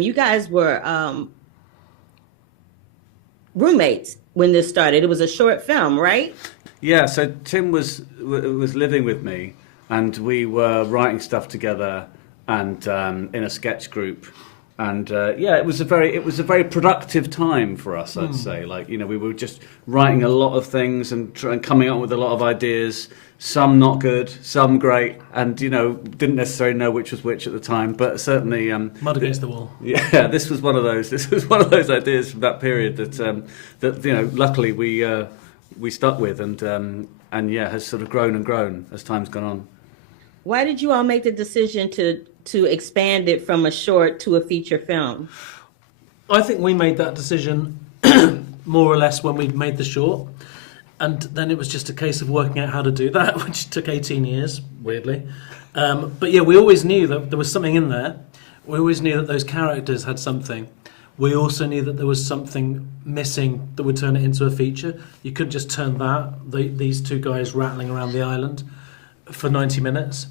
You guys were roommates when this started. It was a short film, right? Yeah, so Tim was living with me, and we were writing stuff together, and in a sketch group, and it was a very productive time for us. I'd say, like, you know, we were just writing a lot of things and coming up with a lot of ideas. Some not good, some great, and you know, didn't necessarily know which was which at the time, but certainly mud against the wall. Yeah, this was one of those. This was one of those ideas from that period that you know, luckily we stuck with, and has sort of grown and grown as time's gone on. Why did you all make the decision to expand it from a short to a feature film? I think we made that decision more or less when we made the short. And then it was just a case of working out how to do that, which took 18 years, weirdly. But yeah, we always knew that there was something in there. We always knew that those characters had something. We also knew that there was something missing that would turn it into a feature. You couldn't just turn these two guys rattling around the island for 90 minutes.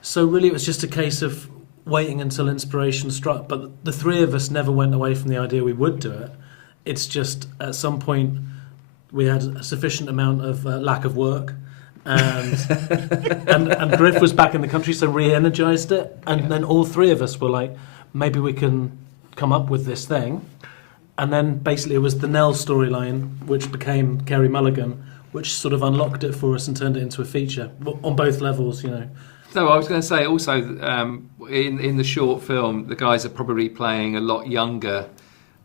So really it was just a case of waiting until inspiration struck. But the three of us never went away from the idea we would do it. It's just at some point we had a sufficient amount of lack of work, and Griff was back in the country, so re-energised it. And then all three of us were like, maybe we can come up with this thing. And then basically it was the Nell storyline, which became Kerry Mulligan, which sort of unlocked it for us and turned it into a feature on both levels, you know. No, I was going to say also, in the short film, the guys are probably playing a lot younger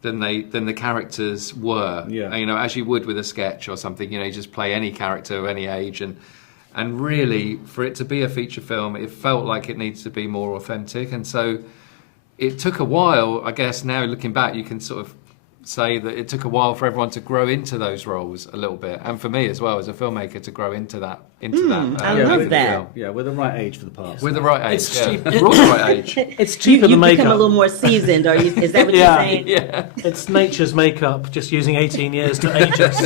than the characters were. Yeah. You know, as you would with a sketch or something, you know, you just play any character of any age, and really for it to be a feature film, it felt like it needs to be more authentic, and so it took a while. I guess now looking back, you can sort of say that it took a while for everyone to grow into those roles a little bit, and for me as well as a filmmaker to grow into that. I love that. Yeah, we're the right age for the part. We're the right age. It's Yeah. cheap. We're all the right age. It's cheaper You than become a makeup. little more seasoned, is that what you're saying? Yeah. It's nature's makeup, just using 18 years to age us.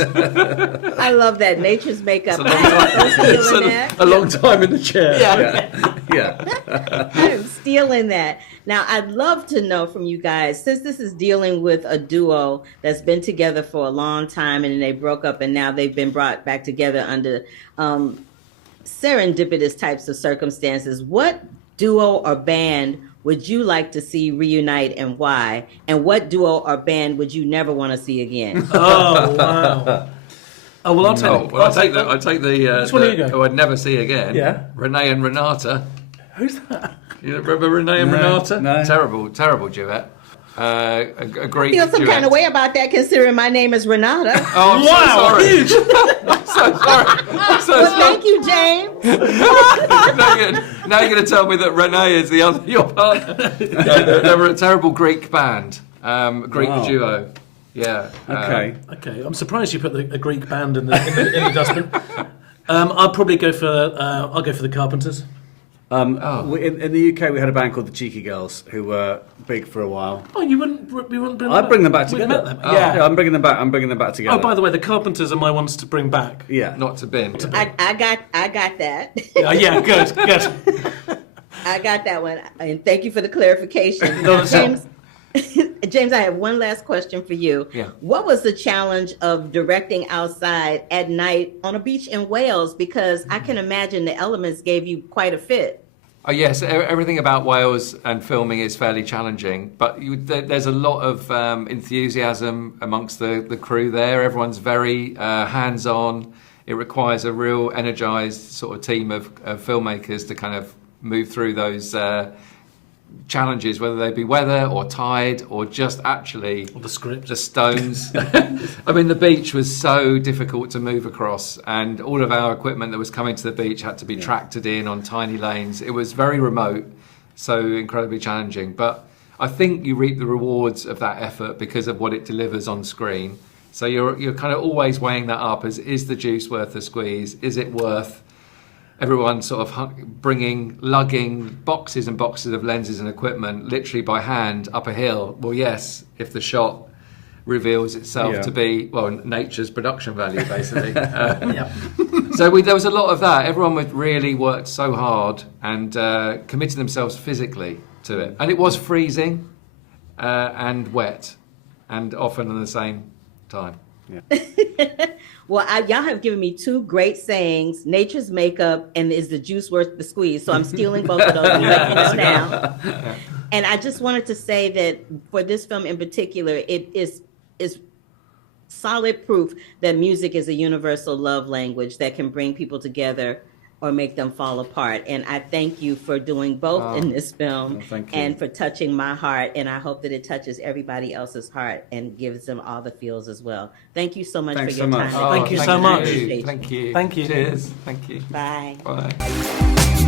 I love that. Nature's makeup. It's a long time in the chair. Yeah. I'm stealing that. Now, I'd love to know from you guys, since this is dealing with a duo that's been together for a long time and they broke up and now they've been brought back together under serendipitous types of circumstances, what duo or band would you like to see reunite and why? And what duo or band would you never want to see again? Oh, wow. Oh, well, I'll take I'd take the Which one do you go? who I'd never see again. Yeah. Renee and Renata. Who's that? You remember Renee and Renata? No. Terrible duet. A great I feel some duet. kind of way about that, considering my name is Renata. Oh, I'm Wow, so sorry. huge! I'm so sorry. I'm so Well, sorry. thank you, James. Now you're going to tell me that Renee is your partner. No, they were a terrible Greek band, Greek Wow. duo. Yeah. Okay. Okay, I'm surprised you put a Greek band in the dustbin. I'll probably go for the Carpenters. In the UK, we had a band called the Cheeky Girls who were big for a while. Oh, you wouldn't bring them I'd bring them back We've together. met them. Oh. Yeah. I'm bringing them back. I'm bringing them back together. Oh, by the way, the Carpenters are my ones to bring back. Yeah. Not to bin. I got that. Yeah, good. I got that one. And thank you for the clarification. No, that's James, James, I have one last question for you. Yeah. What was the challenge of directing outside at night on a beach in Wales? Because I can imagine the elements gave you quite a fit. Oh yes, everything about Wales and filming is fairly challenging, but there's a lot of enthusiasm amongst the crew there. Everyone's very hands-on. It requires a real energised sort of team of filmmakers to kind of move through those challenges, whether they be weather or tide or just actually Or the script. the stones. I mean, the beach was so difficult to move across, and all of our equipment that was coming to the beach had to be tractored in on tiny lanes. It was very remote, so incredibly challenging. But I think you reap the rewards of that effort because of what it delivers on screen. So you're kind of always weighing that up as, is the juice worth the squeeze? Is it worth everyone sort of lugging boxes and boxes of lenses and equipment literally by hand up a hill? Well, yes, if the shot reveals itself to be, well, nature's production value, basically. So there was a lot of that. Everyone would really worked so hard and committed themselves physically to it. And it was freezing. and wet, and often at the same time. Well, y'all have given me two great sayings: "Nature's makeup" and "Is the juice worth the squeeze?" So I'm stealing both of those and writing them down. And I just wanted to say that for this film in particular, it is solid proof that music is a universal love language that can bring people together or make them fall apart. And I thank you for doing both in this film and for touching my heart. And I hope that it touches everybody else's heart and gives them all the feels as well. Thank you so much for your time. Thank you so much. Thank you. Thank you. Cheers. Thank you. Bye. Bye.